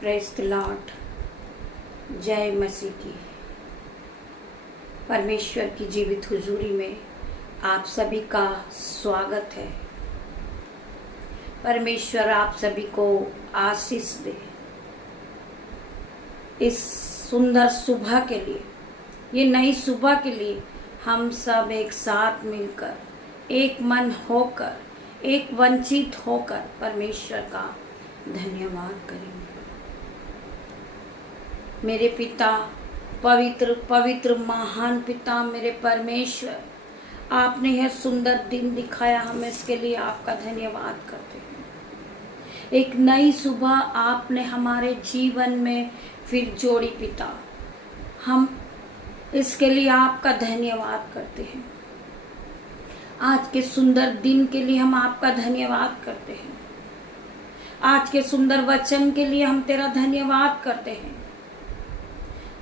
Praise the Lord. जय मसीह की। परमेश्वर की जीवित हुजूरी में आप सभी का स्वागत है। परमेश्वर आप सभी को आशीष दे। इस सुंदर सुबह के लिए, ये नई सुबह के लिए हम सब एक साथ मिलकर, एक मन होकर, एक वंचित होकर परमेश्वर का धन्यवाद करेंगे। मेरे पिता, पवित्र पवित्र महान पिता, मेरे परमेश्वर, आपने यह सुंदर दिन दिखाया, हम इसके लिए आपका धन्यवाद करते हैं। एक नई सुबह आपने हमारे जीवन में फिर जोड़ी पिता, हम इसके लिए आपका धन्यवाद करते हैं। आज के सुंदर दिन के लिए हम आपका धन्यवाद करते हैं। आज के सुंदर वचन के लिए हम तेरा धन्यवाद करते हैं।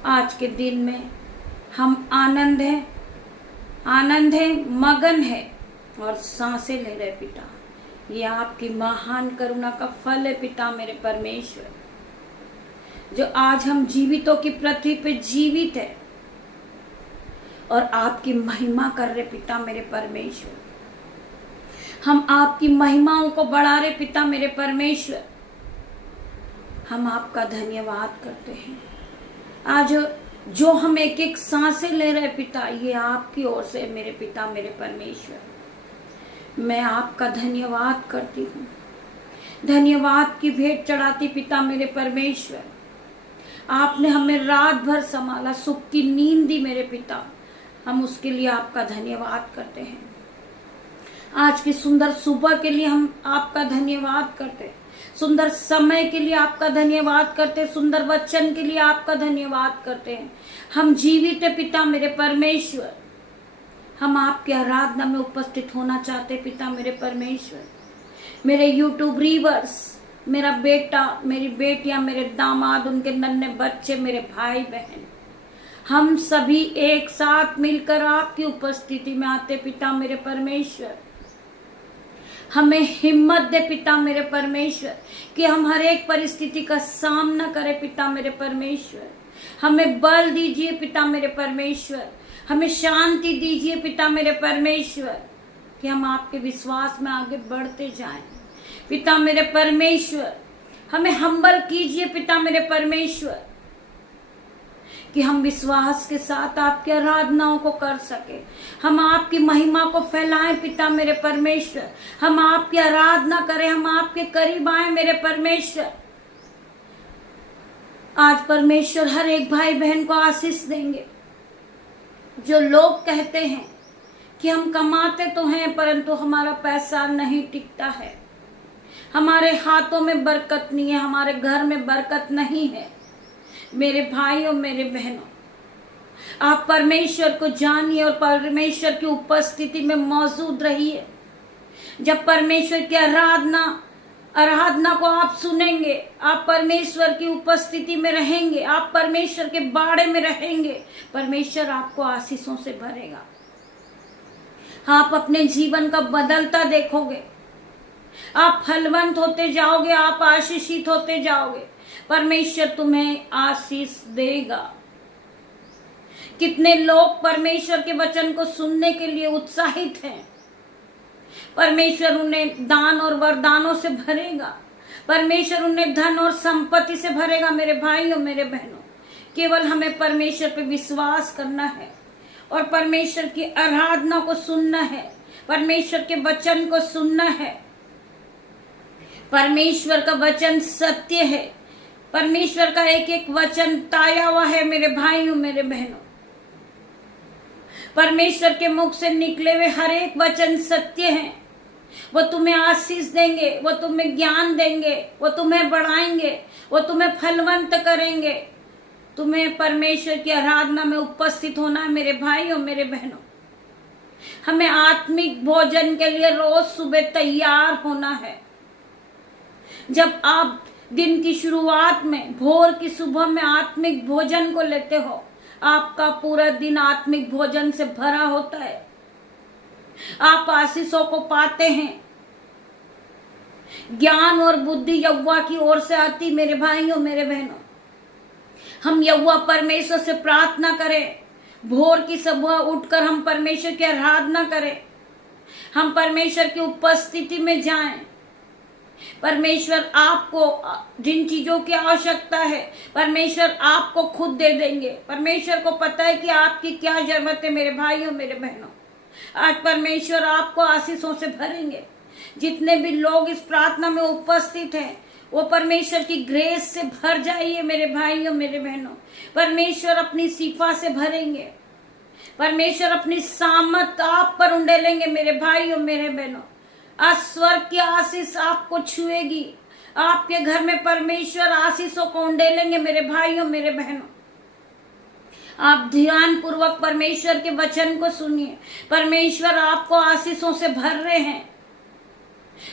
आज के दिन में हम आनंद है, मगन है और सांसें ले रहे पिता। ये आपकी महान करुणा का फल है पिता मेरे परमेश्वर, जो आज हम जीवितों की पृथ्वी पे जीवित है और आपकी महिमा कर रहे पिता मेरे परमेश्वर। हम आपकी महिमाओं को बढ़ा रहे पिता मेरे परमेश्वर। हम आपका धन्यवाद करते हैं। आज जो हम एक एक सांसें ले रहे पिता, ये आपकी ओर से मेरे पिता मेरे परमेश्वर। मैं आपका धन्यवाद करती हूँ, धन्यवाद की भेंट चढ़ाती पिता मेरे परमेश्वर। आपने हमें रात भर संभाला, सुख की नींद दी मेरे पिता, हम उसके लिए आपका धन्यवाद करते हैं। आज की सुंदर सुबह के लिए हम आपका धन्यवाद करते हैं। सुंदर समय के लिए आपका धन्यवाद करते हैं। सुंदर वचन के लिए आपका धन्यवाद करते हैं। हम जीवित है पिता मेरे परमेश्वर। हम आपकी आराधना में उपस्थित होना चाहते पिता मेरे परमेश्वर। मेरे यूट्यूब रीवर्स, मेरा बेटा, मेरी बेटियां, मेरे दामाद, उनके नन्हे बच्चे, मेरे भाई बहन, हम सभी एक साथ मिलकर आपकी उपस्थिति में आते पिता मेरे परमेश्वर। हमें हिम्मत दे पिता मेरे परमेश्वर कि हम हर एक परिस्थिति का सामना करें पिता मेरे परमेश्वर। हमें बल दीजिए पिता मेरे परमेश्वर। हमें शांति दीजिए पिता मेरे परमेश्वर कि हम आपके विश्वास में आगे बढ़ते जाएं पिता मेरे परमेश्वर। हमें हम्बल कीजिए पिता मेरे परमेश्वर कि हम विश्वास के साथ आपकी आराधनाओं को कर सके। हम आपकी महिमा को फैलाएं पिता मेरे परमेश्वर। हम आपकी आराधना करें, हम आपके करीब आए मेरे परमेश्वर। आज परमेश्वर हर एक भाई बहन को आशीष देंगे। जो लोग कहते हैं कि हम कमाते तो हैं परंतु हमारा पैसा नहीं टिकता है, हमारे हाथों में बरकत नहीं है, हमारे घर में बरकत नहीं है, मेरे भाइयों मेरे बहनों, आप परमेश्वर को जानिए और परमेश्वर की उपस्थिति में मौजूद रहिए। जब परमेश्वर की आराधना को आप सुनेंगे, आप परमेश्वर की उपस्थिति में रहेंगे, आप परमेश्वर के बाड़े में रहेंगे, परमेश्वर आपको आशीषों से भरेगा। आप अपने जीवन का बदलता देखोगे, आप फलवंत होते जाओगे, आप आशीषित होते जाओगे। परमेश्वर तुम्हें आशीष देगा। कितने लोग परमेश्वर के वचन को सुनने के लिए उत्साहित हैं। परमेश्वर उन्हें दान और वरदानों से भरेगा। परमेश्वर उन्हें धन और संपत्ति से भरेगा। मेरे भाइयों मेरे बहनों, केवल हमें परमेश्वर पे विश्वास करना है और परमेश्वर की आराधना को सुनना है, परमेश्वर के वचन को सुनना है। परमेश्वर का वचन सत्य है। परमेश्वर का एक एक वचन ताया हुआ है मेरे भाइयों मेरे बहनों। परमेश्वर के मुख से निकले हुए हर एक वचन सत्य हैं। वो तुम्हें आशीष देंगे, वो तुम्हें ज्ञान देंगे, वो तुम्हें बढ़ाएंगे, वो तुम्हें फलवंत करेंगे। तुम्हें परमेश्वर की आराधना में उपस्थित होना है मेरे भाइयों मेरे बहनों। हमें आत्मिक भोजन के लिए रोज सुबह तैयार होना है। जब आप दिन की शुरुआत में, भोर की सुबह में आत्मिक भोजन को लेते हो, आपका पूरा दिन आत्मिक भोजन से भरा होता है। आप आशीषों को पाते हैं। ज्ञान और बुद्धि यहोवा की ओर से आती। मेरे भाइयों मेरे बहनों, हम यहोवा परमेश्वर से प्रार्थना करें, भोर की सुबह उठकर हम परमेश्वर की आराधना करें, हम परमेश्वर की उपस्थिति में जाएं। परमेश्वर आपको जिन चीजों की आवश्यकता है परमेश्वर आपको खुद दे देंगे। परमेश्वर को पता है कि आपकी क्या जरूरत है। मेरे भाइयों मेरे बहनों, आज परमेश्वर आपको आशीषों से भरेंगे। जितने भी लोग इस प्रार्थना में उपस्थित हैं वो परमेश्वर की ग्रेस से भर जाइए। मेरे भाइयों मेरे बहनों, परमेश्वर अपनी सिफा से भरेंगे, परमेश्वर अपनी सामत आप पर उंडेलेंगे। मेरे भाइयों मेरे बहनों, आज स्वर्ग की आशीष आपको छुएगी। आपके घर में परमेश्वर आशीषों को उंडेलेंगे। मेरे भाइयों मेरे बहनों, आप ध्यान पूर्वक परमेश्वर के वचन को सुनिए। परमेश्वर आपको आशीषों से भर रहे हैं।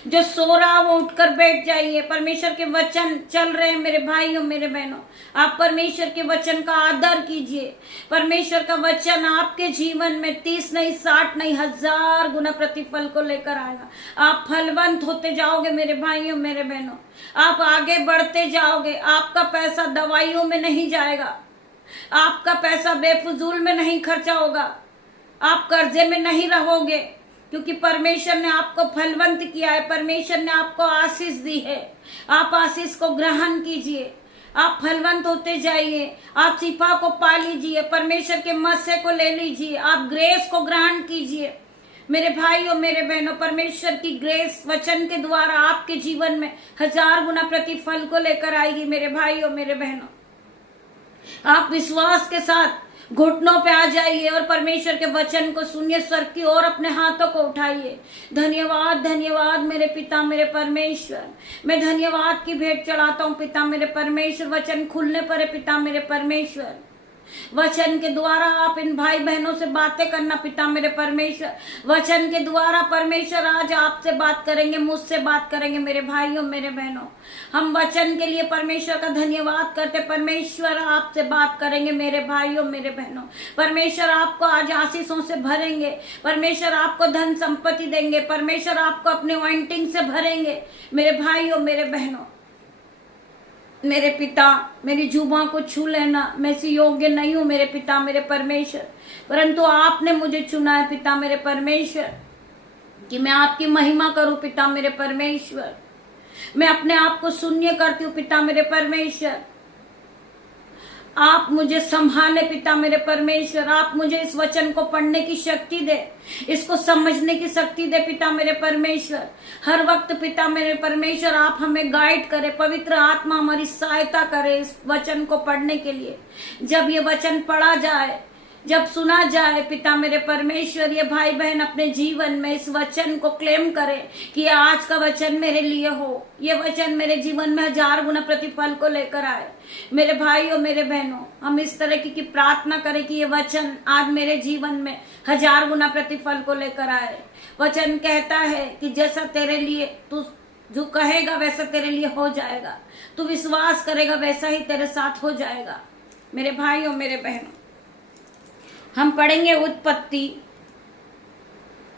जो सो रहा वो उठकर बैठ जाइए। परमेश्वर के वचन चल रहे हैं। मेरे भाइयों मेरे बहनों, आप परमेश्वर के वचन का आदर कीजिए। परमेश्वर का वचन आपके जीवन में 30 नहीं 60 नहीं 1000 गुना प्रतिफल को लेकर आएगा। आप फलवंत होते जाओगे। मेरे भाइयों मेरे बहनों, आप आगे बढ़ते जाओगे। आपका पैसा दवाइयों में नहीं जाएगा, आपका पैसा बेफजूल में नहीं खर्चा होगा, आप कर्जे में नहीं रहोगे, क्योंकि परमेश्वर ने आपको फलवंत किया है। परमेश्वर ने आपको आशीष दी है। आप आशीष को ग्रहण कीजिए, आप फलवंत होते जाइए, आप सिफा को पा लीजिए, परमेश्वर के मत्स्य को ले लीजिए, आप ग्रेस को ग्रहण कीजिए। मेरे भाइयों मेरे बहनों, परमेश्वर की ग्रेस वचन के द्वारा आपके जीवन में 1000 गुना प्रतिफल को लेकर आएगी। मेरे भाइयों मेरे बहनों, आप विश्वास के साथ घुटनों पे आ जाइए और परमेश्वर के वचन को सुनिए। स्वर्ग की ओर अपने हाथों को उठाइए। धन्यवाद धन्यवाद मेरे पिता मेरे परमेश्वर, मैं धन्यवाद की भेंट चढ़ाता हूँ पिता मेरे परमेश्वर। वचन खुलने पर है पिता मेरे परमेश्वर। वचन के द्वारा आप इन भाई बहनों से बातें करना पिता मेरे परमेश्वर। वचन के द्वारा परमेश्वर आज आपसे बात करेंगे, मुझसे बात करेंगे। मेरे भाइयों मेरे बहनों, हम वचन के लिए परमेश्वर का धन्यवाद करते। परमेश्वर आपसे बात करेंगे। मेरे भाइयों मेरे बहनों, परमेश्वर आपको आज आशीषों से भरेंगे। परमेश्वर आपको धन संपत्ति देंगे। परमेश्वर आपको अपने अनॉइंटिंग से भरेंगे। मेरे भाइयों मेरे बहनों, मेरे पिता मेरी जुबां को छू लेना, मैं इसे योग्य नहीं हूं मेरे पिता मेरे परमेश्वर, परंतु आपने मुझे चुना है पिता मेरे परमेश्वर कि मैं आपकी महिमा करूं पिता मेरे परमेश्वर। मैं अपने आप को शून्य करती हूँ पिता मेरे परमेश्वर। आप मुझे संभाले पिता मेरे परमेश्वर। आप मुझे इस वचन को पढ़ने की शक्ति दे, इसको समझने की शक्ति दे पिता मेरे परमेश्वर। हर वक्त पिता मेरे परमेश्वर आप हमें गाइड करे, पवित्र आत्मा हमारी सहायता करे इस वचन को पढ़ने के लिए। जब ये वचन पढ़ा जाए, जब सुना जाए पिता मेरे परमेश्वर, ये भाई बहन अपने जीवन में इस वचन को क्लेम करे कि आज का वचन मेरे लिए हो, ये वचन मेरे जीवन में 1000 गुना प्रतिफल को लेकर आए। मेरे भाइयों मेरे बहनों, हम इस तरह की प्रार्थना करें कि ये वचन आज मेरे जीवन में 1000 गुना प्रतिफल को लेकर आए। वचन कहता है कि जैसा तेरे लिए तू जो कहेगा वैसा तेरे लिए हो जाएगा, तू विश्वास करेगा वैसा ही तेरे साथ हो जाएगा। मेरे भाइयों मेरे बहनों, हम पढ़ेंगे उत्पत्ति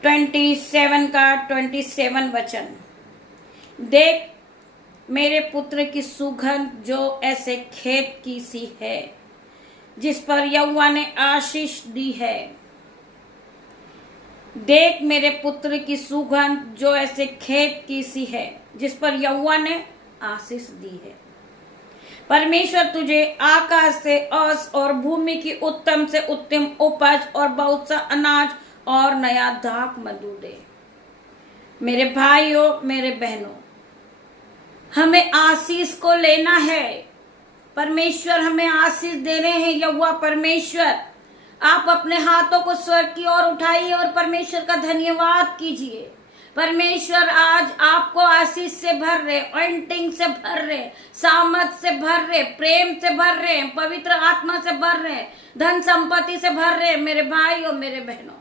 27 का 27 वचन। देख मेरे पुत्र की सुगंध जो ऐसे खेत की सी है जिस पर यहोवा ने आशीष दी है। देख मेरे पुत्र की सुगंध जो ऐसे खेत की सी है जिस पर यहोवा ने आशीष दी है। परमेश्वर तुझे आकाश से ओस और भूमि की उत्तम से उत्तम उपज और बहुत सा अनाज और नया दाख मधु दे। मेरे भाइयों मेरे बहनों, हमें आशीष को लेना है। परमेश्वर हमें आशीष दे रहे हैं। यहोवा परमेश्वर, आप अपने हाथों को स्वर्ग की ओर उठाइए और परमेश्वर का धन्यवाद कीजिए। परमेश्वर आज आपको आशीष से भर रहे, ऑइंटिंग से भर रहे, सामर्थ से भर रहे, प्रेम से भर रहे, पवित्र आत्मा से भर रहे, धन संपत्ति से भर रहे। मेरे भाइयों मेरे बहनों,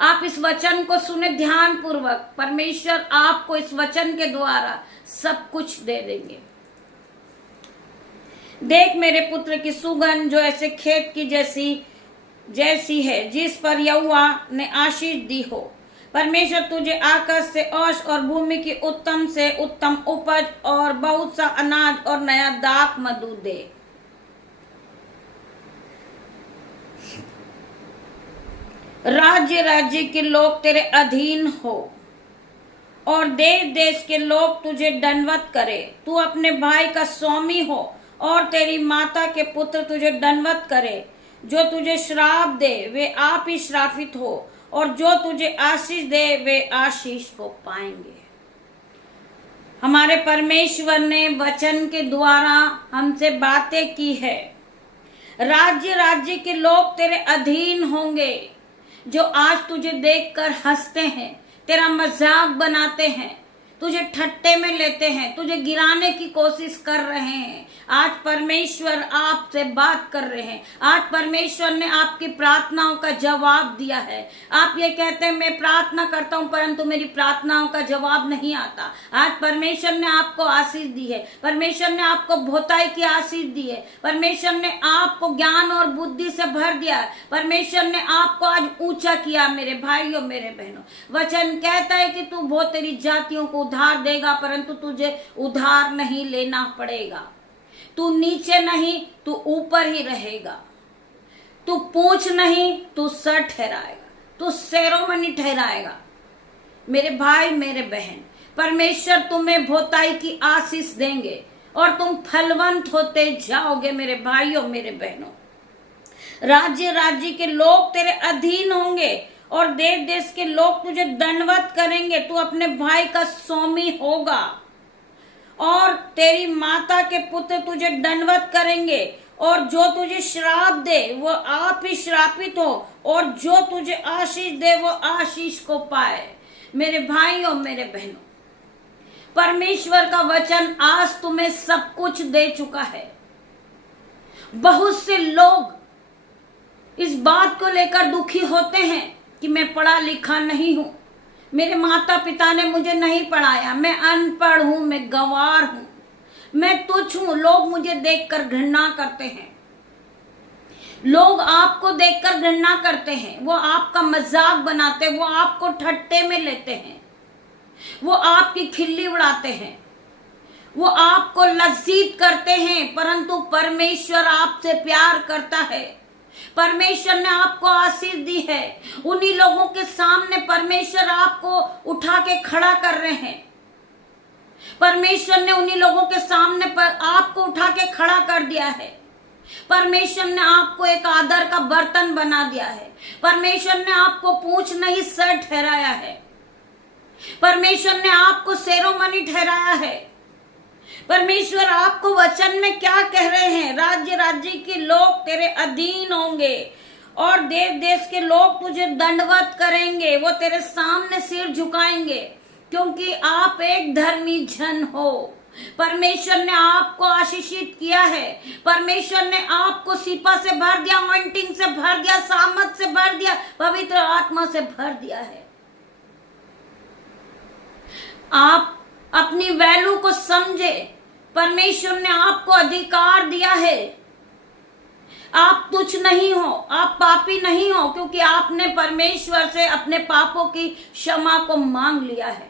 आप इस वचन को सुने ध्यान पूर्वक। परमेश्वर आपको इस वचन के द्वारा सब कुछ दे देंगे। देख मेरे पुत्र की सुगंध जो ऐसे खेत की जैसी है जिस पर यहोवा ने आशीष दी हो। परमेश्वर तुझे आकाश से औष और भूमि की उत्तम से उत्तम उपज और बहुत सा अनाज और नया दाख मधु दे। राज्य राज्य के लोग तेरे अधीन हो और देश देश के लोग तुझे दंडवत करे। तू अपने भाई का स्वामी हो और तेरी माता के पुत्र तुझे दंडवत करे। जो तुझे श्राप दे वे आप ही श्रापित हो और जो तुझे आशीष दे वे आशीष को पाएंगे। हमारे परमेश्वर ने वचन के द्वारा हमसे बातें की है। राज्य राज्य के लोग तेरे अधीन होंगे, जो आज तुझे देखकर हंसते हैं, तेरा मजाक बनाते हैं, तुझे ठट्टे में लेते हैं, तुझे गिराने की कोशिश कर रहे हैं। आज परमेश्वर आपसे बात कर रहे हैं। आज परमेश्वर ने आपकी प्रार्थनाओं का जवाब दिया है। आप ये कहते हैं मैं प्रार्थना करता हूं परंतु मेरी प्रार्थनाओं का जवाब नहीं आता। आज परमेश्वर ने आपको आशीष दी है। परमेश्वर ने आपको भोताई की आशीष दी है। परमेश्वर ने आपको ज्ञान और बुद्धि से भर दिया है। परमेश्वर ने आपको आज ऊंचा किया। मेरे भाइयों मेरे बहनों, वचन कहता है कि तू बहुत तेरी जातियों को उधार देगा परंतु तुझे उधार नहीं लेना पड़ेगा। तू नीचे नहीं, तू ऊपर ही रहेगा। तू पूंछ नहीं, तू सर ठहराएगा। तू सेरोमनी ठहराएगा। मेरे भाई मेरे बहन, परमेश्वर तुम्हें भोताई की आशीष देंगे और तुम फलवंत होते जाओगे। मेरे भाइयों मेरे बहनों, राज्य राज्य के लोग तेरे अधीन होंगे और देश देश के लोग तुझे दंडवत करेंगे। तू अपने भाई का स्वामी होगा और तेरी माता के पुत्र तुझे दंडवत करेंगे और जो तुझे श्राप दे वो आप ही श्रापित हो और जो तुझे आशीष दे वो आशीष को पाए। मेरे भाइयों मेरे बहनों, परमेश्वर का वचन आज तुम्हें सब कुछ दे चुका है। बहुत से लोग इस बात को लेकर दुखी होते हैं कि मैं पढ़ा लिखा नहीं हूं, मेरे माता पिता ने मुझे नहीं पढ़ाया, मैं अनपढ़ हूं, मैं गंवार हूं, मैं तुच्छ हूं, लोग मुझे देखकर घृणा करते हैं। लोग आपको देखकर घृणा करते हैं, वो आपका मजाक बनाते हैं, वो आपको ठट्टे में लेते हैं, वो आपकी खिल्ली उड़ाते हैं, वो आपको लज्जित करते हैं। परंतु परमेश्वर आपसे प्यार करता है। परमेश्वर ने आपको आशीष दी है। उन्हीं लोगों के सामने परमेश्वर आपको उठा के खड़ा कर रहे हैं। परमेश्वर ने उन्हीं लोगों के सामने पर आपको उठा के खड़ा कर दिया है। परमेश्वर ने आपको एक आदर का बर्तन बना दिया है। परमेश्वर ने आपको पूंछ नहीं सर ठहराया है। परमेश्वर ने आपको सेरोमनी ठहराया है। परमेश्वर आपको वचन में क्या कह रहे हैं? राज्य राज्य के लोग तेरे अधीन होंगे और देश देश के लोग तुझे दंडवत करेंगे। वो तेरे सामने सिर झुकाएंगे क्योंकि आप एक धर्मी जन हो। परमेश्वर ने आपको आशीषित किया है। परमेश्वर ने आपको सिपा से भर दिया, अनॉइंटिंग से भर दिया, सामर्थ से भर दिया, पवित्र आत्मा से भर दिया है। आप अपनी वैल्यू को समझे। परमेश्वर ने आपको अधिकार दिया है। आप तुच्छ नहीं हो, आप पापी नहीं हो, क्योंकि आपने परमेश्वर से अपने पापों की क्षमा को मांग लिया है।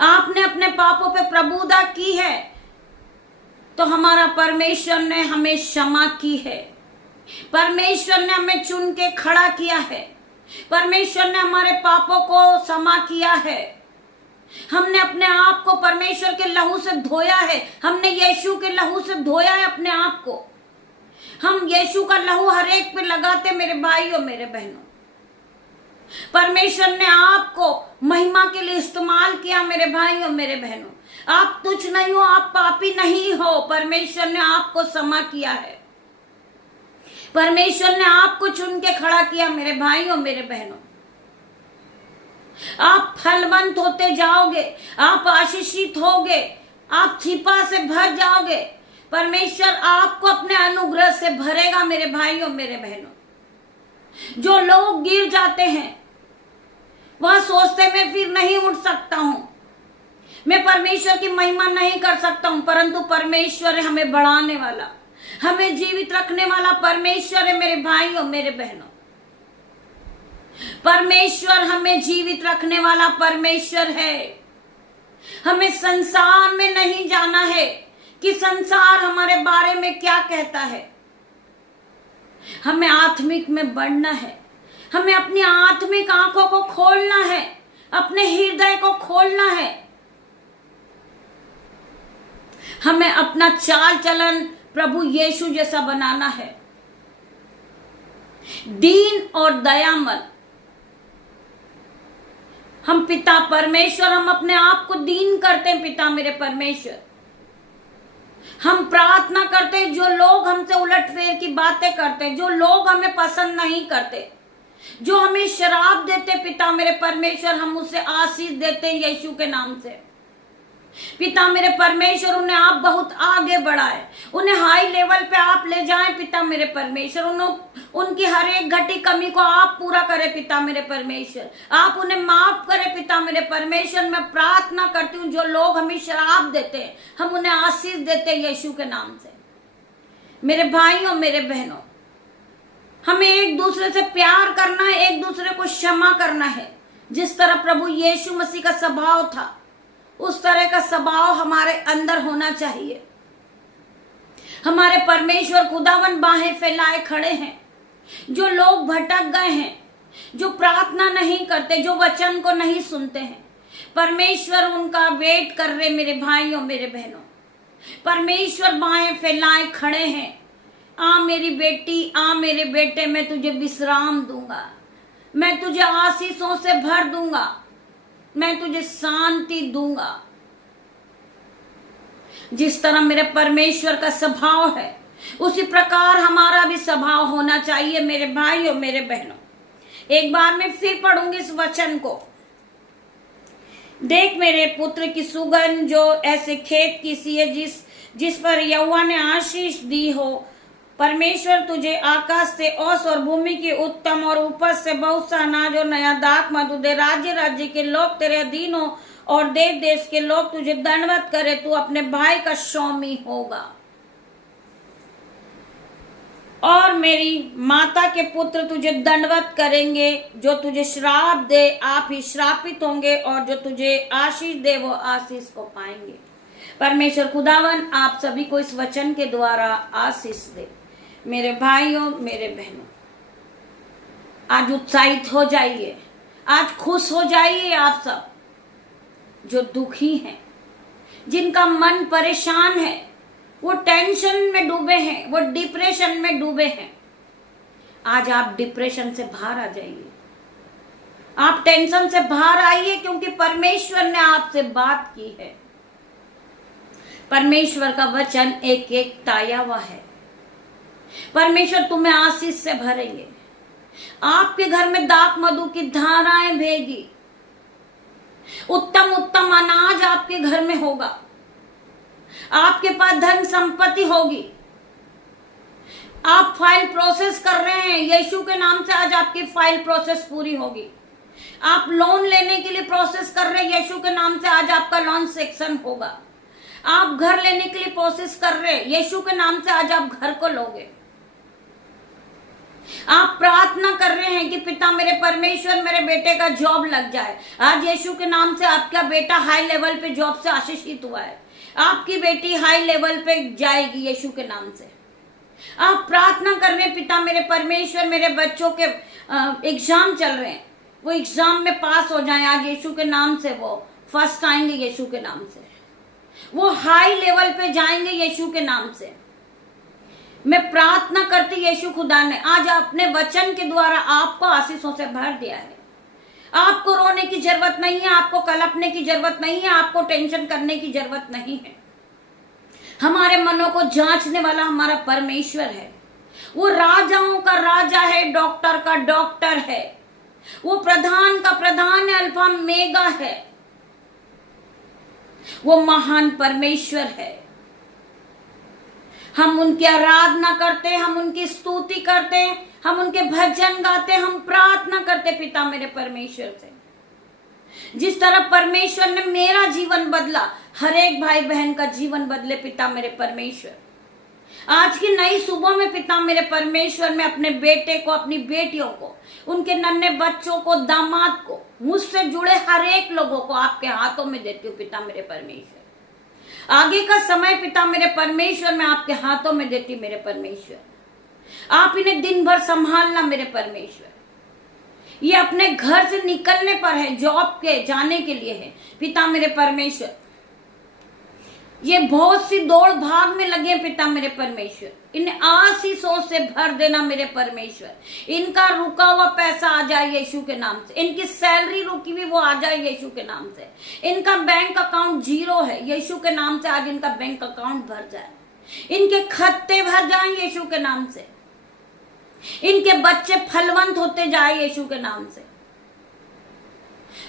आपने अपने पापों पे प्रभुता की है तो हमारा परमेश्वर ने हमें क्षमा की है। परमेश्वर ने हमें चुन के खड़ा किया है। परमेश्वर ने हमारे पापों को क्षमा किया है। हमने अपने आप को परमेश्वर के लहू से धोया है। हमने यीशु के लहू से धोया है अपने आप को। हम यीशु का लहू हर एक पे लगाते। मेरे भाइयों मेरे बहनों, परमेश्वर ने आपको महिमा के लिए इस्तेमाल किया। मेरे भाइयों मेरे बहनों, आप तुच्छ नहीं हो, आप पापी नहीं हो। परमेश्वर ने आपको क्षमा किया है। परमेश्वर ने आपको चुन के खड़ा किया। मेरे भाइयों मेरे बहनों, आप फलवंत होते जाओगे, आप आशीषित होगे, आप छिपा से भर जाओगे। परमेश्वर आपको अपने अनुग्रह से भरेगा। मेरे भाइयों मेरे बहनों, जो लोग गिर जाते हैं वह सोचते मैं फिर नहीं उठ सकता हूं, मैं परमेश्वर की महिमा नहीं कर सकता हूं, परंतु परमेश्वर है हमें बढ़ाने वाला, हमें जीवित रखने वाला परमेश्वर है। मेरे भाइयों मेरे बहनों, परमेश्वर हमें जीवित रखने वाला परमेश्वर है। हमें संसार में नहीं जाना है कि संसार हमारे बारे में क्या कहता है। हमें आत्मिक में बढ़ना है। हमें अपनी आत्मिक आंखों को खोलना है, अपने हृदय को खोलना है। हमें अपना चाल चलन प्रभु यीशु जैसा बनाना है, दीन और दयामय। हम पिता परमेश्वर, हम अपने आप को दीन करते हैं पिता मेरे परमेश्वर। हम प्रार्थना करते हैं, जो लोग हमसे उलटफेर की बातें करते हैं, जो लोग हमें पसंद नहीं करते, जो हमें शराब देते पिता मेरे परमेश्वर, हम उसे आशीष देते हैं यीशु के नाम से। पिता मेरे परमेश्वर, उन्हें आप बहुत आगे बढ़ाए, उन्हें हाई लेवल पे आप ले जाएं पिता मेरे परमेश्वर। उनकी हर एक घटी कमी को आप पूरा करें पिता मेरे परमेश्वर। आप उन्हें माफ करें पिता मेरे परमेश्वर। मैं प्रार्थना करती हूँ, जो लोग हमें शराब देते हैं, हम उन्हें आशीष देते हैं यीशु के नाम से। मेरे भाइयों, मेरे बहनों, हमें एक दूसरे से प्यार करना है, एक दूसरे को क्षमा करना है। जिस तरह प्रभु यीशु मसीह का स्वभाव था, उस तरह का स्वभाव हमारे अंदर होना चाहिए। हमारे परमेश्वर खुदावन बाहें फैलाए खड़े हैं। जो लोग भटक गए हैं, जो प्रार्थना नहीं करते, जो वचन को नहीं सुनते हैं, परमेश्वर उनका वेट कर रहे मेरे भाइयों, मेरे बहनों। परमेश्वर बाहें फैलाए खड़े हैं। आ मेरी बेटी, आ मेरे बेटे, मैं तुझे विश्राम दूंगा, मैं तुझे आशीषों से भर दूंगा, मैं तुझे शांति दूंगा। जिस तरह मेरे परमेश्वर का स्वभाव है, उसी प्रकार हमारा भी स्वभाव होना चाहिए मेरे भाइयों, मेरे बहनों। एक बार मैं फिर पढ़ूंगी इस वचन को। देख मेरे पुत्र की सुगंध जो ऐसे खेत की सी है, जिस पर यहोवा ने आशीष दी हो। परमेश्वर तुझे आकाश से ओस और भूमि की उत्तम और उपज से बहुत सा अनाज और नया दाख मधु दे। राज्य राज्य के लोग तेरे अधीन हो और देश देश के लोग तुझे दंडवत करे। तू अपने भाई का स्वामी होगा और मेरी माता के पुत्र तुझे दंडवत करेंगे। जो तुझे श्राप दे, आप ही श्रापित होंगे, और जो तुझे आशीष दे, वो आशीष को पाएंगे। परमेश्वर खुदावन आप सभी को इस वचन के द्वारा आशीष दे। मेरे भाइयों, मेरे बहनों, आज उत्साहित हो जाइए, आज खुश हो जाइए। आप सब जो दुखी हैं, जिनका मन परेशान है, वो टेंशन में डूबे हैं, वो डिप्रेशन में डूबे हैं, आज आप डिप्रेशन से बाहर आ जाइए, आप टेंशन से बाहर आइए, क्योंकि परमेश्वर ने आपसे बात की है। परमेश्वर का वचन एक एक ताया हुआ है। परमेश्वर तुम्हें आशीष से भरेंगे। आपके घर में दाख मधु की धाराएं भेगी। उत्तम उत्तम अनाज आपके घर में होगा। आपके पास धन संपत्ति होगी। आप फाइल प्रोसेस कर रहे हैं, यीशु के नाम से आज आपकी फाइल प्रोसेस पूरी होगी। आप लोन लेने के लिए प्रोसेस कर रहे हैं, यीशु के नाम से आज आपका लोन सेक्शन होगा। आप घर लेने के लिए प्रोसेस कर रहे हैं, यीशु के नाम से आज आप घर को लोगे। आप प्रार्थना कर रहे हैं कि पिता मेरे परमेश्वर, मेरे बेटे का जॉब लग जाए। आज यीशु के नाम से आपका बेटा हाई लेवल पे जॉब से आशीषित हुआ है। आपकी बेटी हाई लेवल पे जाएगी यीशु के नाम से। आप प्रार्थना कर रहे हैं, पिता मेरे परमेश्वर, मेरे बच्चों के एग्जाम चल रहे हैं, वो एग्जाम में पास हो जाएं। आज यीशु के नाम से वो फर्स्ट आएंगे, यीशु के नाम से वो हाई लेवल पे जाएंगे, यीशु के नाम से। मैं प्रार्थना करती, यीशु खुदा ने आज अपने वचन के द्वारा आपको आशीषों से भर दिया है। आपको रोने की जरूरत नहीं है, आपको कलपने की जरूरत नहीं है, आपको टेंशन करने की जरूरत नहीं है। हमारे मनों को जांचने वाला हमारा परमेश्वर है। वो राजाओं का राजा है, डॉक्टर का डॉक्टर है, वो प्रधान का प्रधान है, अल्फा मेगा है। वो महान परमेश्वर है। हम उनकी आराधना करते हैं, हम उनकी स्तुति करते हैं, हम उनके भजन गाते हैं, हम प्रार्थना करते पिता मेरे परमेश्वर से। जिस तरह परमेश्वर ने मेरा जीवन बदला, हर एक भाई बहन का जीवन बदले पिता मेरे परमेश्वर। आज की नई सुबह में पिता मेरे परमेश्वर, मैं अपने बेटे को, अपनी बेटियों को, उनके नन्हे बच्चों को, दामाद को, मुझसे जुड़े हर एक लोगों को आपके हाथों में देती हूँ पिता मेरे परमेश्वर। आगे का समय पिता मेरे परमेश्वर मैं आपके हाथों में देती मेरे परमेश्वर। आप इन्हें दिन भर संभालना मेरे परमेश्वर। ये अपने घर से निकलने पर है, जॉब के जाने के लिए है पिता मेरे परमेश्वर। ये बहुत सी दौड़ भाग में लगे पिता मेरे परमेश्वर। इन्हें आशीषों से भर देना मेरे परमेश्वर। इनका रुका हुआ पैसा आ जाए यीशु के नाम से। इनकी सैलरी रुकी हुई वो आ जाए यीशु के नाम से। इनका बैंक अकाउंट 0 है, यीशु के नाम से आज इनका बैंक अकाउंट भर जाए। इनके खाते भर जाए यीशु के नाम से। इनके बच्चे फलवंत होते जाए यीशु के नाम से।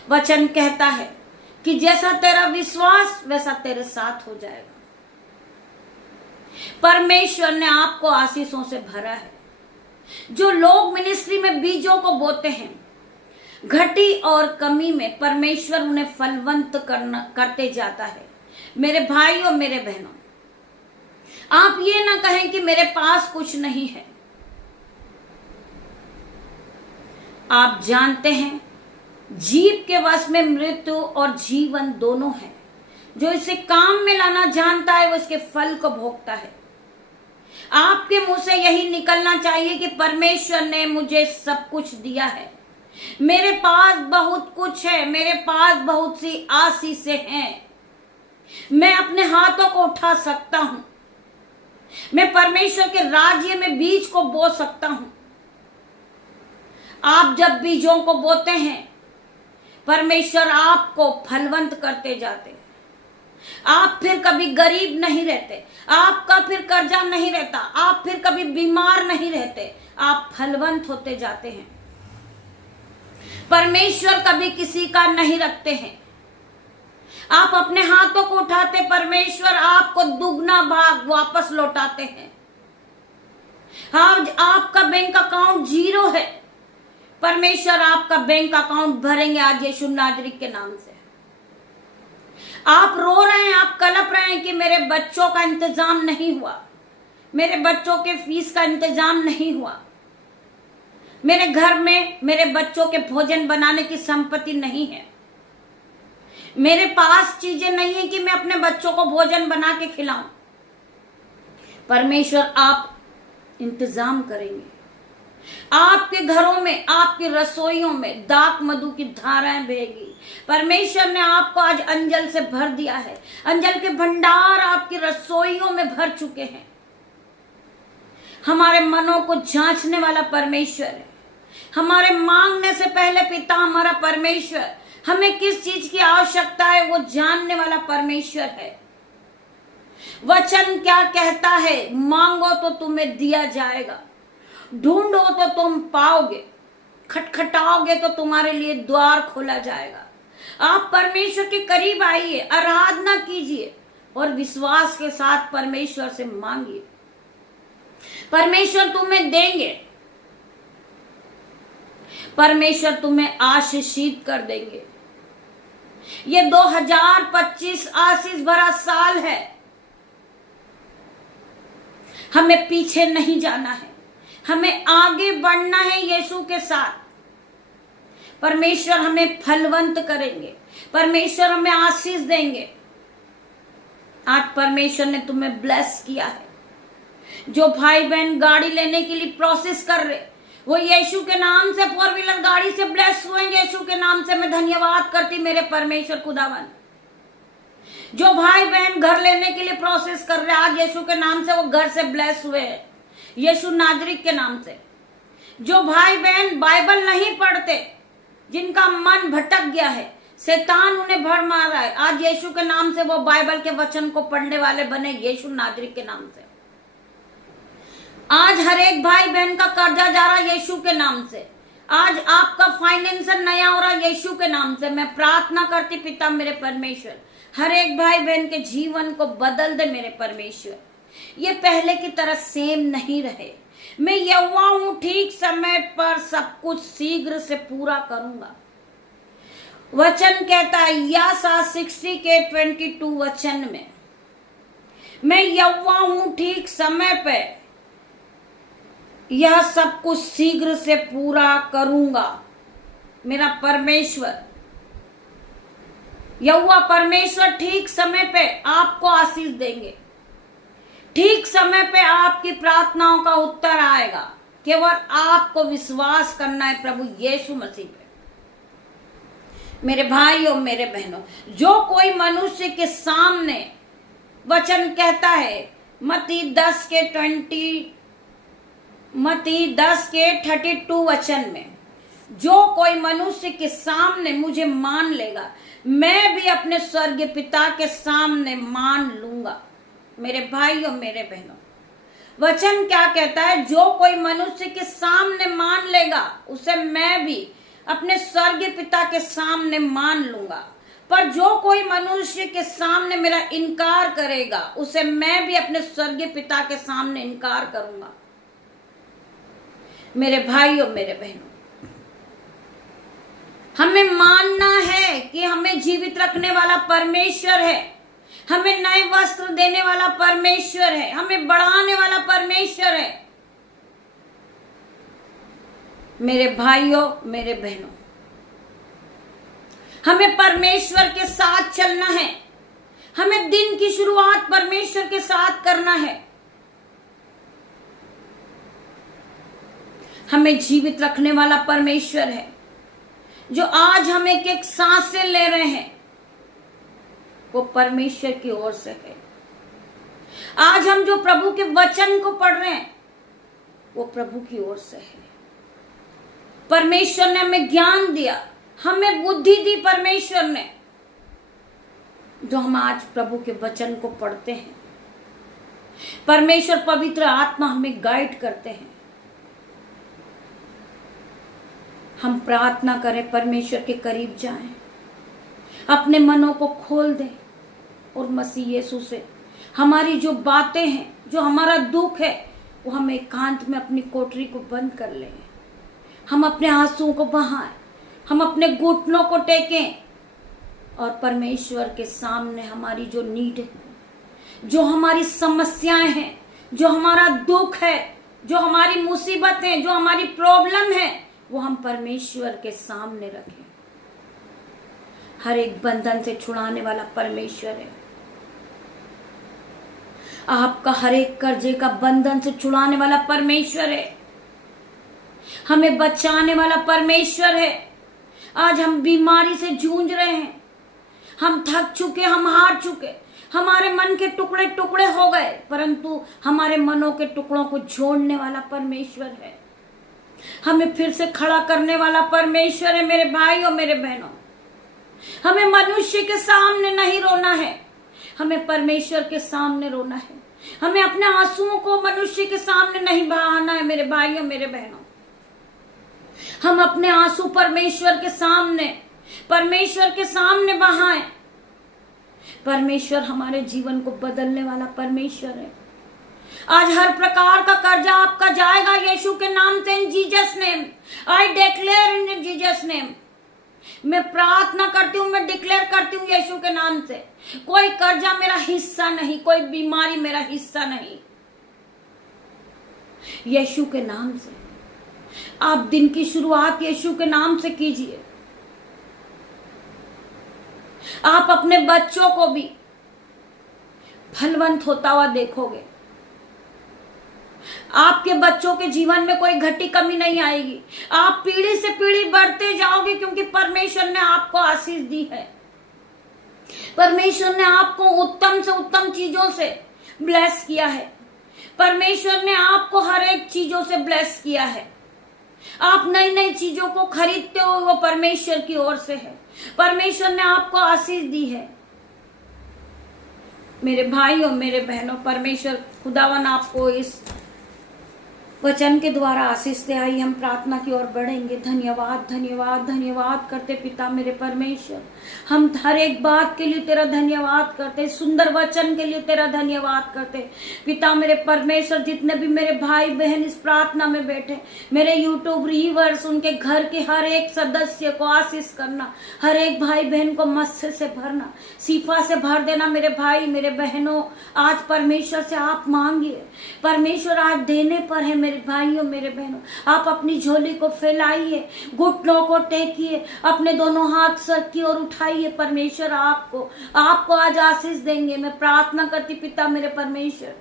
वचन कहता है कि जैसा तेरा विश्वास वैसा तेरे साथ हो जाएगा। परमेश्वर ने आपको आशीषों से भरा है। जो लोग मिनिस्ट्री में बीजों को बोते हैं, घटी और कमी में परमेश्वर उन्हें फलवंत करते जाता है। मेरे भाई और मेरे बहनों, आप ये ना कहें कि मेरे पास कुछ नहीं है। आप जानते हैं जीव के वश में मृत्यु और जीवन दोनों है। जो इसे काम में लाना जानता है वो इसके फल को भोगता है। आपके मुंह से यही निकलना चाहिए कि परमेश्वर ने मुझे सब कुछ दिया है, मेरे पास बहुत कुछ है, मेरे पास बहुत सी आशीषें हैं, मैं अपने हाथों को उठा सकता हूं, मैं परमेश्वर के राज्य में बीज को बो सकता हूं। आप जब बीजों को बोते हैं परमेश्वर आपको फलवंत करते जाते। आप फिर कभी गरीब नहीं रहते, आपका फिर कर्जा नहीं रहता, आप फिर कभी बीमार नहीं रहते, आप फलवंत होते जाते हैं। परमेश्वर कभी किसी का नहीं रखते हैं। आप अपने हाथों को उठाते, परमेश्वर आपको दुगना भाग वापस लौटाते हैं। आज आपका बैंक अकाउंट 0 है, परमेश्वर आपका बैंक अकाउंट भरेंगे आज यीशु नाजरी के नाम से। आप रो रहे हैं, आप कलप रहे हैं कि मेरे बच्चों का इंतजाम नहीं हुआ, मेरे बच्चों के फीस का इंतजाम नहीं हुआ, मेरे घर में मेरे बच्चों के भोजन बनाने की संपत्ति नहीं है, मेरे पास चीजें नहीं है कि मैं अपने बच्चों को भोजन बना के खिलाऊं। परमेश्वर आप इंतजाम करेंगे। आपके घरों में, आपकी रसोइयों में दाक मधु की धाराएं बहेगी। परमेश्वर ने आपको आज अंजल से भर दिया है। अंजल के भंडार आपकी रसोइयों में भर चुके हैं। हमारे मनों को जांचने वाला परमेश्वर है। हमारे मांगने से पहले पिता हमारा परमेश्वर हमें किस चीज की आवश्यकता है वो जानने वाला परमेश्वर है। वचन क्या कहता है? मांगो तो तुम्हें दिया जाएगा, ढूंढो तो तुम पाओगे, खटखटाओगे तो तुम्हारे लिए द्वार खोला जाएगा। आप परमेश्वर के करीब आइए, आराधना कीजिए और विश्वास के साथ परमेश्वर से मांगिए। परमेश्वर तुम्हें देंगे, परमेश्वर तुम्हें आशीषित कर देंगे। ये 2025 आशीष भरा साल है। हमें पीछे नहीं जाना है, हमें आगे बढ़ना है यीशु के साथ। परमेश्वर हमें फलवंत करेंगे, परमेश्वर हमें आशीष देंगे। आज परमेश्वर ने तुम्हें ब्लेस किया है। जो भाई बहन गाड़ी लेने के लिए प्रोसेस कर रहे, वो यीशु के नाम से 4 व्हीलर गाड़ी से ब्लेस हुए। यीशु के नाम से मैं धन्यवाद करती मेरे परमेश्वर खुदावन। जो भाई बहन घर लेने के लिए प्रोसेस कर रहे, आज यीशु के नाम से वो घर से ब्लेस हुए हैं, यीशु नाजरी के नाम से। जो भाई बहन बाइबल नहीं पढ़ते, जिनका मन भटक गया है, शैतान उन्हें भर मारा है, आज यीशु के नाम से वो बाइबल के वचन को पढ़ने वाले बने यीशु नाजरी के नाम से। आज हर एक भाई बहन का कर्जा जा रहा यीशु के नाम से। आज आपका फाइनेंशियल नया हो रहा यीशु के नाम से। मैं प्रार्थना करती पिता मेरे परमेश्वर, हर एक भाई बहन के जीवन को बदल दे मेरे परमेश्वर। ये पहले की तरह सेम नहीं रहे। मैं यहोवा हूं, ठीक समय पर सब कुछ शीघ्र से पूरा करूंगा। वचन कहता है यासा 60 के 22 वचन में, मैं यहोवा हूं, ठीक समय पे यह सब कुछ शीघ्र से पूरा करूंगा। मेरा परमेश्वर यहोवा परमेश्वर ठीक समय पे आपको आशीष देंगे। ठीक समय पे आपकी प्रार्थनाओं का उत्तर आएगा। केवल आपको विश्वास करना है प्रभु यीशु मसीह पे। मेरे भाई और मेरे बहनों, जो कोई मनुष्य के सामने वचन कहता है, मत्ती 10 के 32 वचन में, जो कोई मनुष्य के सामने मुझे मान लेगा, मैं भी अपने स्वर्गीय पिता के सामने मान लूंगा। मेरे भाई और मेरे बहनों, वचन क्या कहता है? जो कोई मनुष्य के सामने मान लेगा, उसे मैं भी अपने स्वर्गीय पिता के सामने मान लूंगा। पर जो कोई मनुष्य के सामने मेरा इनकार करेगा, उसे मैं भी अपने स्वर्गीय पिता के सामने इनकार करूंगा। मेरे भाई और मेरे बहनों, हमें मानना है कि हमें जीवित रखने वाला परमेश्वर है, हमें नए वस्त्र देने वाला परमेश्वर है, हमें बढ़ाने वाला परमेश्वर है। मेरे भाइयों, मेरे बहनों, हमें परमेश्वर के साथ चलना है। हमें दिन की शुरुआत परमेश्वर के साथ करना है। हमें जीवित रखने वाला परमेश्वर है, जो आज हम एक एक सांसें ले रहे हैं, वो परमेश्वर की ओर से है। आज हम जो प्रभु के वचन को पढ़ रहे हैं, वो प्रभु की ओर से है। परमेश्वर ने हमें ज्ञान दिया, हमें बुद्धि दी परमेश्वर ने, जो हम आज प्रभु के वचन को पढ़ते हैं। परमेश्वर पवित्र आत्मा हमें गाइड करते हैं। हम प्रार्थना करें, परमेश्वर के करीब जाएं, अपने मनों को खोल दें और मसीह यीशु से हमारी जो बातें हैं, जो हमारा दुख है, वो हम एकांत में अपनी कोठरी को बंद कर लें। हम अपने आंसुओं को बहाएं, हम अपने घुटनों को टेकें और परमेश्वर के सामने हमारी जो नीड है, जो हमारी समस्याएं हैं, जो हमारा दुख है, जो हमारी मुसीबत है, जो हमारी प्रॉब्लम है, वो हम परमेश्वर के सामने रखें। हर एक बंधन से छुड़ाने वाला परमेश्वर है। आपका हर एक कर्जे का बंधन से छुड़ाने वाला परमेश्वर है। हमें बचाने वाला परमेश्वर है। आज हम बीमारी से जूझ रहे हैं, हम थक चुके, हम हार चुके, हमारे मन के टुकड़े टुकड़े हो गए, परंतु हमारे मनों के टुकड़ों को जोड़ने वाला परमेश्वर है। हमें फिर से खड़ा करने वाला परमेश्वर है। मेरे भाई और मेरे बहनों, हमें मनुष्य के सामने नहीं रोना है, हमें परमेश्वर के सामने रोना है। हमें अपने आंसुओं को मनुष्य के सामने नहीं बहाना है। मेरे भाई और मेरे बहनों, हम अपने आंसू परमेश्वर के सामने बहाएं। परमेश्वर हमारे जीवन को बदलने वाला परमेश्वर है। आज हर प्रकार का कर्जा आपका जाएगा यीशु के नाम से। इन Jesus name I declare, in Jesus name मैं प्रार्थना करती हूँ, मैं डिक्लेयर करती हूँ यीशु के नाम से, कोई कर्जा मेरा हिस्सा नहीं, कोई बीमारी मेरा हिस्सा नहीं। यीशु के नाम से आप दिन की शुरुआत यीशु के नाम से कीजिए। आप अपने बच्चों को भी फलवंत होता हुआ देखोगे। आपके बच्चों के जीवन में कोई घटी कमी नहीं आएगी। आप पीढ़ी से पीढ़ी बढ़ते जाओगे, क्योंकि परमेश्वर ने आपको आशीष दी है। परमेश्वर ने आपको उत्तम से उत्तम चीजों से ब्लेस किया है। परमेश्वर ने आपको हर एक चीजों से ब्लेस किया है। आप नई नई चीजों को खरीदते हो, वो परमेश्वर की ओर से है। परमेश्वर ने आपको आशीष दी है। मेरे भाई और मेरे बहनों, परमेश्वर खुदावन आपको इस वचन के द्वारा आशीष दे। आई हम प्रार्थना की ओर बढ़ेंगे। धन्यवाद धन्यवाद धन्यवाद करते पिता मेरे परमेश्वर, हम हर एक बात के लिए तेरा धन्यवाद करते, सुंदर वचन के लिए तेरा धन्यवाद करते पिता मेरे परमेश्वर। जितने भी मेरे भाई बहन इस प्रार्थना में बैठे, मेरे यूट्यूब व्यूअर्स, उनके घर के हर एक सदस्य को आशीष करना, हर एक भाई बहन को मत्स्य से भरना, सीफा से भर देना। मेरे भाई मेरे बहनों, आज परमेश्वर से आप मांगिए, परमेश्वर आज देने पर है। मेरे भाइयों मेरे बहनों, आप अपनी झोली को फैलाइए, घुटनों को टेकिए, अपने दोनों हाथ सर की ओर उठाइए। परमेश्वर आपको आज आशीष देंगे। मैं प्रार्थना करती पिता मेरे परमेश्वर,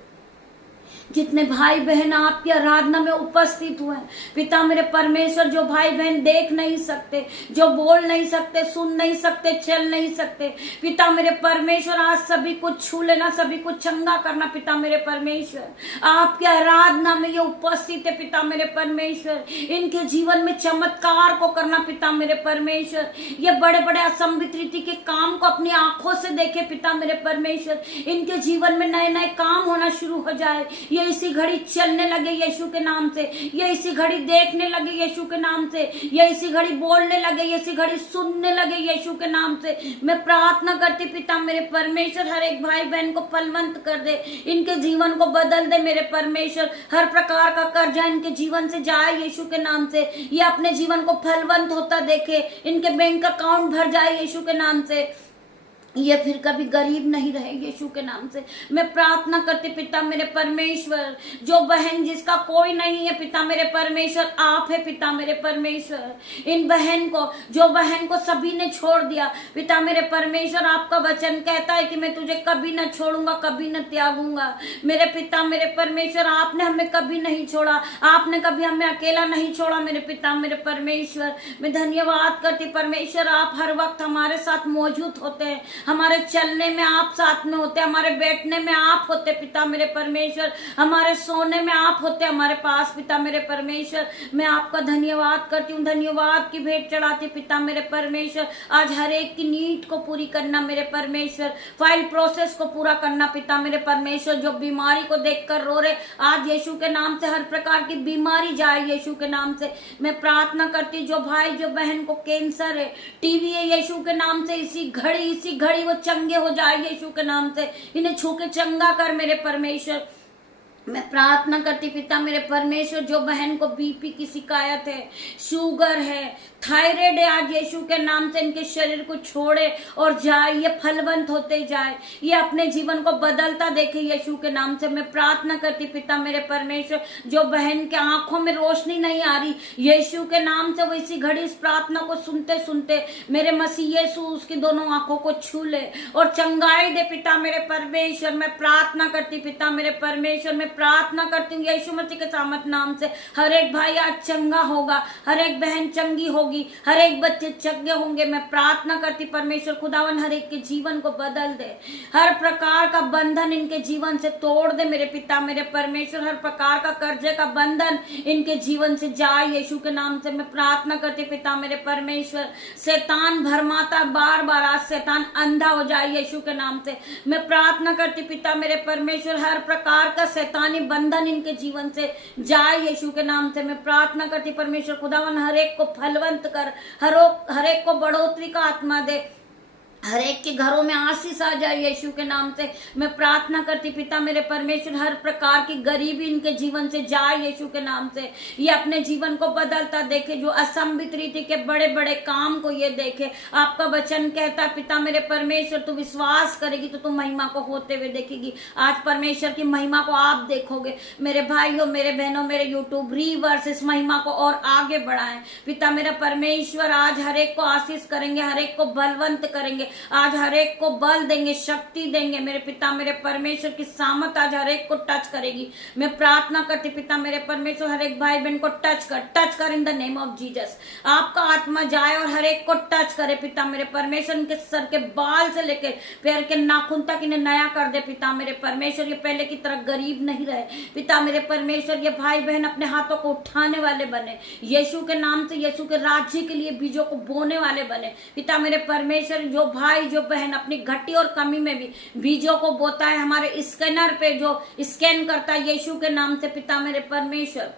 जितने भाई बहन आपकी आराधना में उपस्थित हुए हैं पिता मेरे परमेश्वर, जो भाई बहन देख नहीं सकते, जो बोल नहीं सकते, सुन नहीं सकते, चल नहीं सकते पिता मेरे परमेश्वर, आज सभी को छू लेना, सभी को चंगा करना पिता मेरे परमेश्वर। आपकी आराधना में ये उपस्थित है पिता मेरे परमेश्वर, इनके जीवन में चमत्कार को करना पिता मेरे परमेश्वर। ये बड़े बड़े असंभित रीति के काम को अपनी आंखों से देखे पिता मेरे परमेश्वर, इनके जीवन में नए नए काम होना शुरू हो जाए। ये इसी घड़ी चलने लगे यीशु के नाम से, ये इसी घड़ी देखने लगे यीशु के नाम से, ये इसी घड़ी बोलने लगे, ये इसी घड़ी सुनने लगे यीशु के नाम से। मैं प्रार्थना करती पिता मेरे परमेश्वर, हर एक भाई बहन को फलवंत कर दे, इनके जीवन को बदल दे मेरे परमेश्वर। हर प्रकार का कर्जा इनके जीवन से जाए यीशु के नाम से, ये अपने जीवन को फलवंत होता देखे, इनके बैंक अकाउंट भर जाए यीशु के नाम से, ये फिर कभी गरीब नहीं रहे यीशु के नाम से। मैं प्रार्थना करती पिता मेरे परमेश्वर, जो बहन जिसका कोई नहीं है पिता मेरे परमेश्वर, आप है पिता मेरे परमेश्वर। इन बहन को, जो बहन को सभी ने छोड़ दिया पिता मेरे परमेश्वर, आपका वचन कहता है कि मैं तुझे कभी न छोड़ूंगा, कभी न त्यागूंगा। मेरे पिता मेरे परमेश्वर, आपने हमें कभी नहीं छोड़ा, आपने कभी हमें अकेला नहीं छोड़ा मेरे पिता मेरे परमेश्वर। मैं धन्यवाद करती परमेश्वर, आप हर वक्त हमारे साथ मौजूद होते हैं, हमारे चलने में आप साथ में होते, हमारे बैठने में आप होते पिता मेरे परमेश्वर, हमारे सोने में आप होते हमारे पास पिता मेरे परमेश्वर। मैं आपका धन्यवाद करती हूँ, धन्यवाद की भेंट चढ़ाती पिता मेरे परमेश्वर। आज हर एक की नीड को पूरी करना मेरे परमेश्वर, फाइल प्रोसेस को पूरा करना पिता मेरे परमेश्वर। जो बीमारी को देखकर रो रहे, आज यीशु के नाम से हर प्रकार की बीमारी जाए यीशु के नाम से। मैं प्रार्थना करती, जो भाई जो बहन को कैंसर है, टीवी है, यीशु के नाम से इसी घड़ी वो चंगे हो जाए यीशु के नाम से, इन्हें छू के चंगा कर मेरे परमेश्वर। मैं प्रार्थना करती पिता मेरे परमेश्वर, जो बहन को बीपी की शिकायत है, शुगर है, थायराइड है, आज यीशु के नाम से इनके शरीर को छोड़े और जाए, ये फलवंत होते जाए, ये अपने जीवन को बदलता देखे यीशु के नाम से। मैं प्रार्थना करती पिता मेरे परमेश्वर, जो बहन के आंखों में रोशनी नहीं आ रही यीशु के नाम से, वो इसी घड़ी इस प्रार्थना को सुनते सुनते मेरे मसीह यीशु उसकी दोनों आंखों को छू ले और चंगाई दे पिता मेरे परमेश्वर। मैं प्रार्थना करती पिता मेरे परमेश्वर, मैं प्रार्थना करती हूँ यीशु मसीह के सामर्थ नाम से, हर एक भाई आज चंगा होगा, हर एक बहन चंगी होगी, हर एक बच्चे चंगे होंगे। मैं प्रार्थना करती परमेश्वर खुदावन, हर एक के जीवन को बदल दे, हर प्रकार का बंधन इनके जीवन से तोड़ दे मेरे पिता मेरे परमेश्वर, हर प्रकार का कर्जे का बंधन इनके जीवन से जाए यीशु के नाम से। मैं प्रार्थना करती पिता मेरे परमेश्वर, शैतान भरमाता बार बार, आज शैतान अंधा हो जाए यीशु के नाम से। मैं प्रार्थना करती पिता मेरे परमेश्वर, हर प्रकार का शैतानी बंधन इनके जीवन से जाए यीशु के नाम से। मैं प्रार्थना करती परमेश्वर खुदावन, हर एक को फलवंत कर, हर एक को बढ़ोतरी का आत्मा दे, हर एक के घरों में आशीष आ जाए यीशु के नाम से। मैं प्रार्थना करती पिता मेरे परमेश्वर, हर प्रकार की गरीबी इनके जीवन से जाए यीशु के नाम से, ये अपने जीवन को बदलता देखे, जो असंभित रीति के बड़े बड़े काम को ये देखे। आपका वचन कहता पिता मेरे परमेश्वर, तू विश्वास करेगी तो तू महिमा को होते हुए देखेगी। आज परमेश्वर की महिमा को आप देखोगे मेरे भाइयों मेरे बहनों, मेरे यूट्यूब व्यूअर्स, इस महिमा को और आगे बढ़ाएं पिता मेरा परमेश्वर। आज हर एक को आशीष करेंगे, हर एक को बलवंत करेंगे, आज हर एक को बल देंगे, शक्ति देंगे मेरे पिता मेरे परमेश्वर की सामत आज हर एक को टच करेगी। मैं प्रार्थना करती पिता मेरे परमेश्वर, हर एक भाई बहन को टच कर in the name of Jesus. आपका आत्मा जाए और हर एक को टच करे पिता मेरे परमेश्वर, इनके सर के बाल से लेकर पैर के नाखून तक इन्हें नया कर दे पिता मेरे परमेश्वर। ये पहले की तरह गरीब नहीं रहे पिता मेरे परमेश्वर, ये भाई बहन अपने हाथों को उठाने वाले बने यीशु के नाम से, यीशु के राज्य के लिए बीजों को बोने वाले बने पिता मेरे परमेश्वर। जो भाई जो बहन अपनी घटी और कमी में भी बीजों को बोता है, हमारे स्कैनर पे जो स्कैन करता है यीशु के नाम से पिता मेरे परमेश्वर,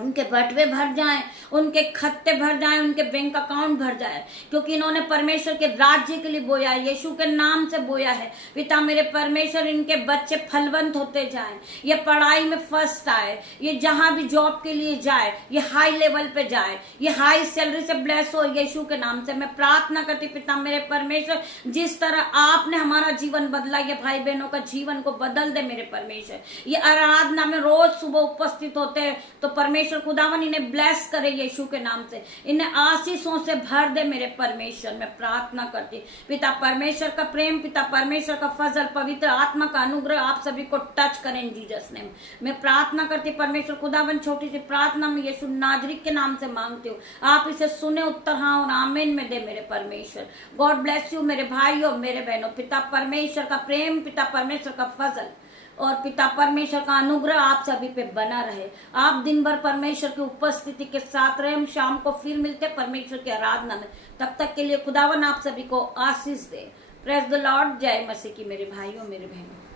उनके बटवे भर जाएं, उनके खत्ते भर जाएं, उनके बैंक अकाउंट भर जाए, क्योंकि इन्होंने परमेश्वर के राज्य के लिए बोया है, यीशु के नाम से बोया है। पिता मेरे परमेश्वर, इनके बच्चे फलवंत होते जाएं, ये पढ़ाई में फर्स्ट आए, ये जहां भी जॉब के लिए जाए, ये हाई लेवल पे जाए, ये हाई सैलरी से ब्लेस हो यीशु के नाम से। मैं प्रार्थना करती पिता मेरे परमेश्वर, जिस तरह आपने हमारा जीवन बदला, ये भाई बहनों का जीवन को बदल दे मेरे परमेश्वर। ये आराधना में रोज सुबह उपस्थित होते हैं, तो परमेश्वर खुदावन इन्हें ब्लेस करे यीशु के नाम से, इन्हें आशीषों से भर दे मेरे परमेश्वर। मैं प्रार्थना करती पिता परमेश्वर का प्रेम, पिता परमेश्वर का फजल, पवित्र आत्मा का अनुग्रह आप सभी को टच करें इन जीसस नेम। मैं प्रार्थना करती परमेश्वर खुदावन, छोटी सी प्रार्थना में यीशु नाजरीक के नाम से मांगती हूँ, आप इसे सुने, उत्तर हाँ और आमीन में दे मेरे परमेश्वर। गॉड ब्लेस यू मेरे भाइयों मेरे बहनों। पिता परमेश्वर का प्रेम, पिता परमेश्वर का फजल और पिता परमेश्वर का अनुग्रह आप सभी पे बना रहे। आप दिन भर परमेश्वर की उपस्थिति के साथ रहे। हम शाम को फिर मिलते परमेश्वर की आराधना में। तब तक के लिए खुदावन आप सभी को आशीष दे। Praise the Lord. जय मसीह की मेरे भाइयों मेरे बहनों।